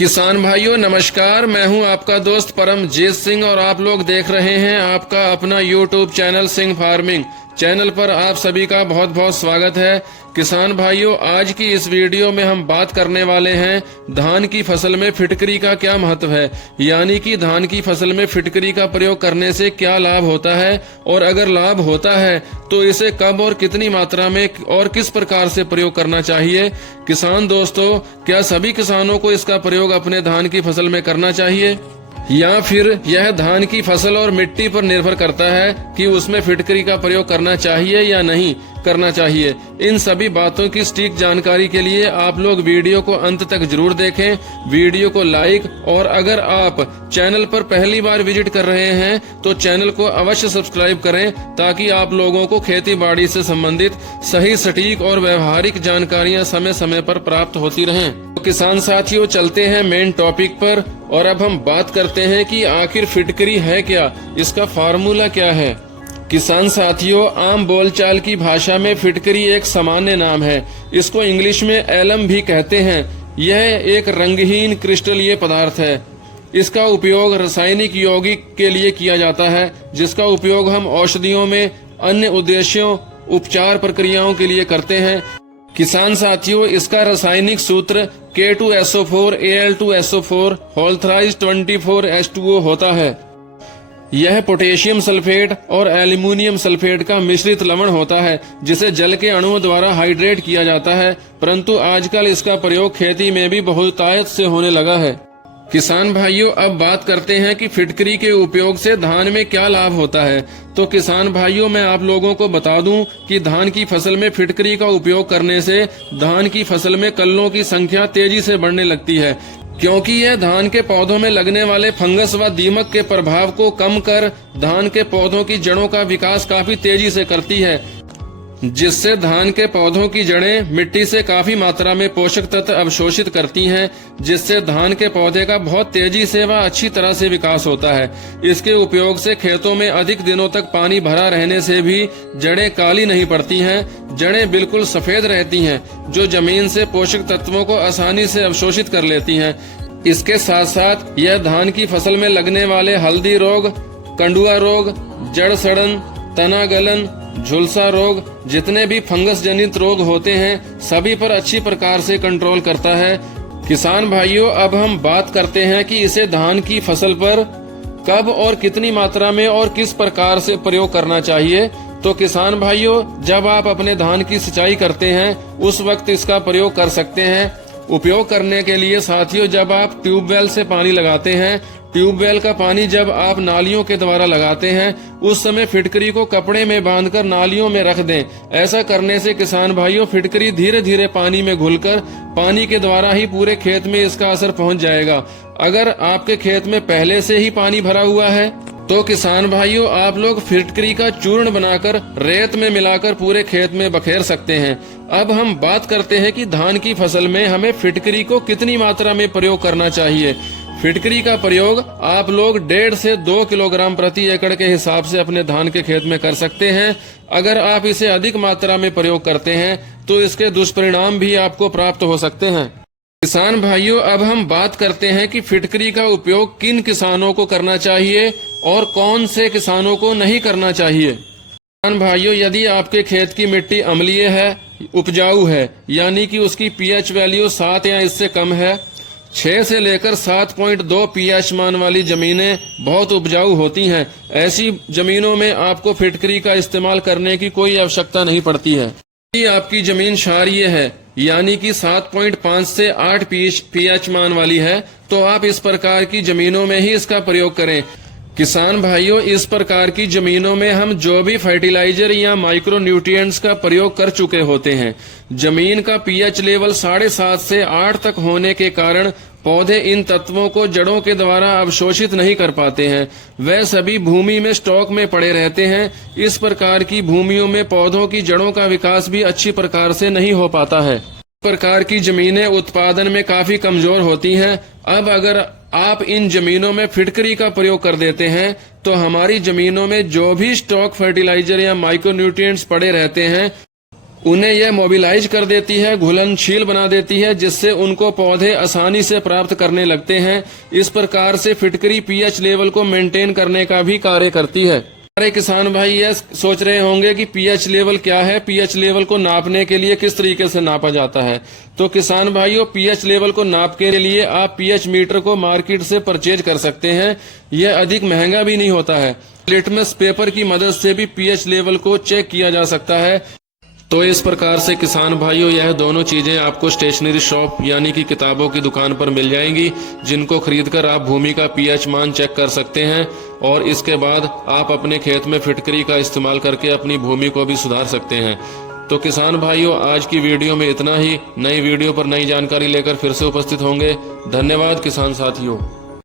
किसान भाइयों नमस्कार। मैं हूं आपका दोस्त परमजीत सिंह और आप लोग देख रहे हैं आपका अपना YouTube channel Singh farming. Channel पर आप सभी का बहुत बहुत स्वागत है। किसान भाइयों, आज की इस वीडियो में हम बात करने वाले हैं धान की फसल में फिटकरी का क्या महत्व है, यानी कि धान की फसल में फिटकरी का प्रयोग करने से क्या लाभ होता है और अगर लाभ होता है तो इसे कब और कितनी मात्रा में और किस प्रकार से प्रयोग करना चाहिए। किसान दोस्तों, क्या सभी किसानों को इसका प्रयोग अपने धान की फसल में करना चाहिए या फिर यह धान की फसल और मिट्टी पर निर्भर करता है कि उसमें फिटकरी का प्रयोग करना चाहिए या नहीं करना चाहिए। इन सभी बातों की सटीक जानकारी के लिए आप लोग वीडियो को अंत तक जरूर देखें, वीडियो को लाइक और अगर आप चैनल पर पहली बार विजिट कर रहे हैं तो चैनल को अवश्य सब्सक्राइब करें ताकि आप लोगों को खेती बाड़ी से संबंधित सही, सटीक और व्यवहारिक जानकारियां समय समय पर प्राप्त होती रहें। तो किसान साथियों, चलते हैं मेन टॉपिक पर और अब हम बात करते हैं कि आखिर फिटकरी है क्या, इसका फार्मूला क्या है। किसान साथियों, आम बोलचाल की भाषा में फिटकरी एक सामान्य नाम है। इसको इंग्लिश में एलम भी कहते हैं। यह एक रंगहीन क्रिस्टलीय पदार्थ है। इसका उपयोग रासायनिक यौगिक के लिए किया जाता है, जिसका उपयोग हम औषधियों में अन्य उद्देश्यों, उपचार प्रक्रियाओं के लिए करते हैं। किसान साथियों, इसका रासायनिक सूत्र K2SO4 Al2SO4 whole thrice 24H2O होता है। यह पोटेशियम सल्फेट और एल्यूमिनियम सल्फेट का मिश्रित लवण होता है, जिसे जल के अणुओं द्वारा हाइड्रेट किया जाता है, परंतु आजकल इसका प्रयोग खेती में भी बहुतायत से होने लगा है। किसान भाइयों, अब बात करते हैं कि फिटकरी के उपयोग से धान में क्या लाभ होता है। तो किसान भाइयों, मैं आप लोगों को बता दूं कि धान की फसल में फिटकरी का उपयोग करने से धान की फसल में कल्लों की संख्या तेजी से बढ़ने लगती है, क्योंकि यह धान के पौधों में लगने वाले फंगस व दीमक के प्रभाव को कम कर धान के पौधों की जड़ों का विकास काफी तेजी से करती है, जिससे धान के पौधों की जड़ें मिट्टी से काफी मात्रा में पोषक तत्व अवशोषित करती हैं, जिससे धान के पौधे का बहुत तेजी से व अच्छी तरह से विकास होता है। इसके उपयोग से खेतों में अधिक दिनों तक पानी भरा रहने से भी जड़ें काली नहीं पड़ती हैं, जड़ें बिल्कुल सफेद रहती हैं, जो जमीन से पोषक तत्वों को आसानी से अवशोषित कर लेती हैं। इसके साथ साथ यह धान की फसल में लगने वाले हल्दी रोग, कंडुआ रोग, जड़ सड़न, तना गलन, झुलसा रोग, जितने भी फंगस जनित रोग होते हैं सभी पर अच्छी प्रकार से कंट्रोल करता है। किसान भाइयों, अब हम बात करते हैं कि इसे धान की फसल पर कब और कितनी मात्रा में और किस प्रकार से प्रयोग करना चाहिए। तो किसान भाइयों, जब आप अपने धान की सिंचाई करते हैं उस वक्त इसका प्रयोग कर सकते हैं। उपयोग करने के लिए साथियों, जब आप ट्यूबवेल से पानी लगाते हैं, ट्यूबवेल का पानी जब आप नालियों के द्वारा लगाते हैं उस समय फिटकरी को कपड़े में बांधकर नालियों में रख दें। ऐसा करने से किसान भाइयों, फिटकरी धीरे धीरे पानी में घुलकर पानी के द्वारा ही पूरे खेत में इसका असर पहुंच जाएगा। अगर आपके खेत में पहले से ही पानी भरा हुआ है तो किसान भाइयों, आप लोग फिटकरी का चूर्ण बनाकर रेत में मिलाकर पूरे खेत में बखेर सकते हैं। अब हम बात करते हैं कि धान की फसल में हमें फिटकरी को कितनी मात्रा में प्रयोग करना चाहिए। फिटकरी का प्रयोग आप लोग 1.5 से 2 किलोग्राम प्रति एकड़ के हिसाब से अपने धान के खेत में कर सकते हैं। अगर आप इसे अधिक मात्रा में प्रयोग करते हैं तो इसके दुष्परिणाम भी आपको प्राप्त हो सकते हैं। किसान भाइयों, अब हम बात करते हैं कि फिटकरी का उपयोग किन किसानों को करना चाहिए और कौन से किसानों को नहीं करना चाहिए। किसान भाइयों, यदि आपके खेत की मिट्टी अम्लीय है, उपजाऊ है, यानी कि उसकी pH वैल्यू 7 या इससे कम है, 6 से लेकर 7.2 pH मान वाली जमीनें बहुत उपजाऊ होती हैं, ऐसी जमीनों में आपको फिटकरी का इस्तेमाल करने की कोई आवश्यकता नहीं पड़ती है। यदि आपकी जमीन क्षारीय है, यानी कि 7.5 से 8 pH मान वाली है, तो आप इस प्रकार की जमीनों में ही इसका प्रयोग करें। किसान भाइयों, इस प्रकार की जमीनों में हम जो भी फर्टिलाइजर या माइक्रो न्यूट्रिएंट्स का प्रयोग कर चुके होते हैं, जमीन का pH लेवल 7.5 से 8 तक होने के कारण पौधे इन तत्वों को जड़ों के द्वारा अवशोषित नहीं कर पाते हैं, वह सभी भूमि में स्टॉक में पड़े रहते हैं। इस प्रकार की भूमियों में पौधों की जड़ों का विकास भी अच्छी प्रकार से नहीं हो पाता है। इस प्रकार की जमीनें उत्पादन में काफी कमजोर होती हैं। अब अगर आप इन जमीनों में फिटकरी का प्रयोग कर देते हैं तो हमारी जमीनों में जो भी स्टॉक फर्टिलाइजर या माइक्रो न्यूट्रिएंट्स पड़े रहते हैं उन्हें यह मोबिलाइज कर देती है, घुलनशील बना देती है, जिससे उनको पौधे आसानी से प्राप्त करने लगते हैं। इस प्रकार से फिटकरी पीएच लेवल को मेंटेन करने का भी कार्य करती है। हमारे किसान भाई यह सोच रहे होंगे कि पीएच लेवल क्या है, पीएच लेवल को नापने के लिए किस तरीके से नापा जाता है। तो किसान भाइयों, पीएच लेवल को नाप के लिए आप पीएच मीटर को मार्केट से परचेज कर सकते हैं। यह अधिक महंगा भी नहीं होता है। लिटमस पेपर की मदद से भी पीएच लेवल को चेक किया जा सकता है। तो इस प्रकार से किसान भाइयों, यह दोनों चीजें आपको स्टेशनरी शॉप यानी कि किताबों की दुकान पर मिल जाएंगी, जिनको खरीदकर आप भूमि का पीएच मान चेक कर सकते हैं और इसके बाद आप अपने खेत में फिटकरी का इस्तेमाल करके अपनी भूमि को भी सुधार सकते हैं। तो किसान भाइयों, आज की वीडियो में इतना ही। नई वीडियो पर नई जानकारी लेकर फिर से उपस्थित होंगे। धन्यवाद किसान साथियों।